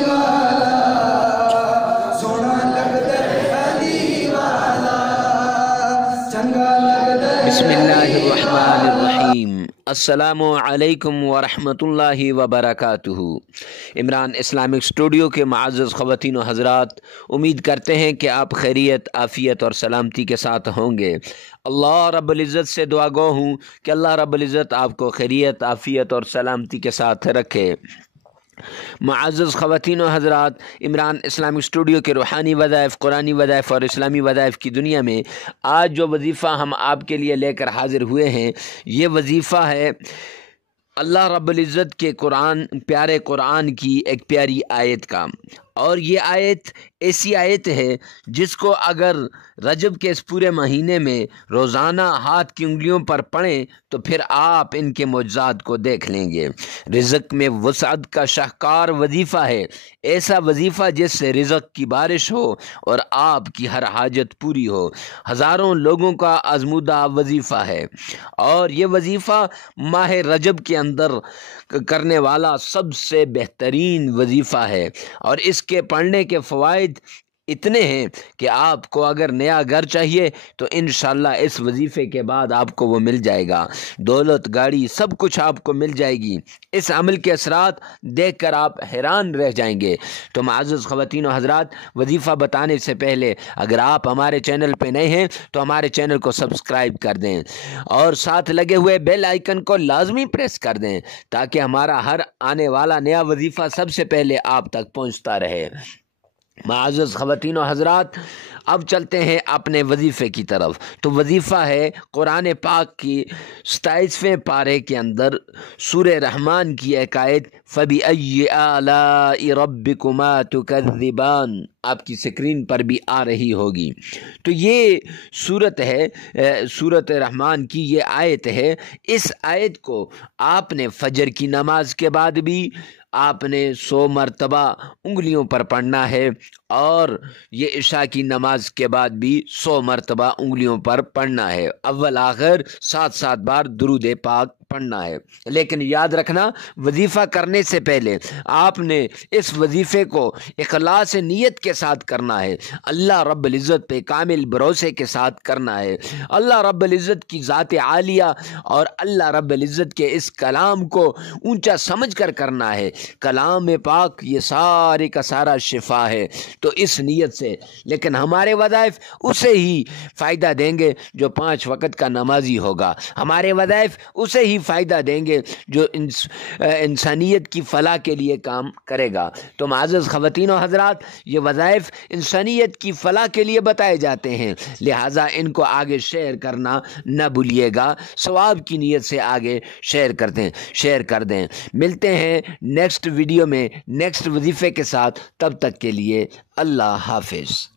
वाला सोना लगदा अली वाला चंगा लगदा बिस्मिल्लाहिर्रहमानिर्रहीम। अस्सलामु अलैकुम वरहमतुल्लाहि वबरकातुहू। इमरान इस्लामिक स्टूडियो के मुअज़्ज़ज़ ख़वातीन व हज़रात, उम्मीद करते हैं कि आप खैरियत, आफ़ियत और सलामती के साथ होंगे। अल्लाह रब्बुल इज़्ज़त से दुआ गो हूँ कि अल्लाह रब्बुल इज़्ज़त आपको खैरियत, आफ़ियत और सलामती के साथ रखे। मुअज़्ज़ज़ ख़वातीन व हज़रात, इमरान इस्लामिक स्टूडियो के रूहानी वज़ाइफ़, कुरानी वज़ाइफ़ और इस्लामी वज़ाइफ़ की दुनिया में आज जो वजीफ़ा हम आपके लिए लेकर हाज़िर हुए हैं, ये वजीफ़ा है अल्लाह रब्बुल इज़्ज़त के कुरान, प्यारे कुरान की एक प्यारी आयत का। और ये आयत ऐसी आयत है जिसको अगर रजब के इस पूरे महीने में रोज़ाना हाथ की उंगलियों पर पढ़ें तो फिर आप इनके मुअज्ज़ात को देख लेंगे। रिज़्क़ में वसअत का शाहकार वजीफ़ा है, ऐसा वजीफ़ा जिससे रिज़्क़ की बारिश हो और आपकी हर हाजत पूरी हो। हज़ारों लोगों का आज़मूदा वजीफ़ा है और ये वजीफ़ा माह रजब के अंदर करने वाला सबसे बेहतरीन वजीफ़ा है। और इसके पढ़ने के फ़वाइद इतने हैं कि आपको अगर नया घर चाहिए तो इंशाअल्लाह इस वजीफ़े के बाद आपको वो मिल जाएगा। दौलत, गाड़ी, सब कुछ आपको मिल जाएगी। इस अमल के असरात देख कर आप हैरान रह जाएंगे। तो मुअज़्ज़ज़ ख़वातीन व हज़रात, वजीफ़ा बताने से पहले अगर आप हमारे चैनल पे नए हैं तो हमारे चैनल को सब्सक्राइब कर दें और साथ लगे हुए बेल आइकन को लाजमी प्रेस कर दें ताकि हमारा हर आने वाला नया वजीफ़ा सबसे पहले आप तक पहुँचता रहे। मुअज़्ज़ज़ ख़वातीन व हज़रात, अब चलते हैं अपने वजीफ़े की तरफ। तो वजीफ़ा है कुरान पाक की 27वें पारे के अंदर सूरह रहमान की एक आयत, फ़बिअय्यि आलाइ रब्बिकुमा तुकज़्ज़िबान, आपकी स्क्रीन पर भी आ रही होगी। तो ये सूरत है, सूरत रहमान की ये आयत है। इस आयत को आपने फजर की नमाज के बाद भी आपने 100 मरतबा उंगलियों पर पढ़ना है और ये इशा की नमाज के बाद भी 100 मरतबा उंगलियों पर पढ़ना है। अव्वल आखिर 7-7 बार दुरूद पाक पढ़ना है। लेकिन याद रखना, वजीफ़ा करने से पहले आपने इस वजीफ़े को इखलास नीयत के साथ करना है, अल्लाह रब्बुल इज़्ज़त पे कामिल भरोसे के साथ करना है। अल्लाह रब्बुल इज़्ज़त की ज़ात आलिया और अल्लाह रब्बुल इज़्ज़त के इस कलाम को ऊंचा समझ कर करना है। कलाम पाक ये सारे का सारा शिफा है, तो इस नीयत से। लेकिन हमारे वज़ाइफ़ उसे ही फ़ायदा देंगे जो 5 वक़्त का नमाजी होगा। हमारे वज़ाइफ़ उसे ही फ़ायदा देंगे जो इंसानियत की फ़लाह के लिए काम करेगा। तो मुअज़्ज़ज़ ख़वातीन व हज़रात, ये वज़ाइफ़ इंसानियत की फ़लाह के लिए बताए जाते हैं, लिहाजा इनको आगे शेयर करना न भूलिएगा। सवाब की नीयत से आगे शेयर कर दें। मिलते हैं नेक्स्ट वीडियो में नेक्स्ट वजीफ़े के साथ। तब तक के लिए अल्लाह हाफ़िज़।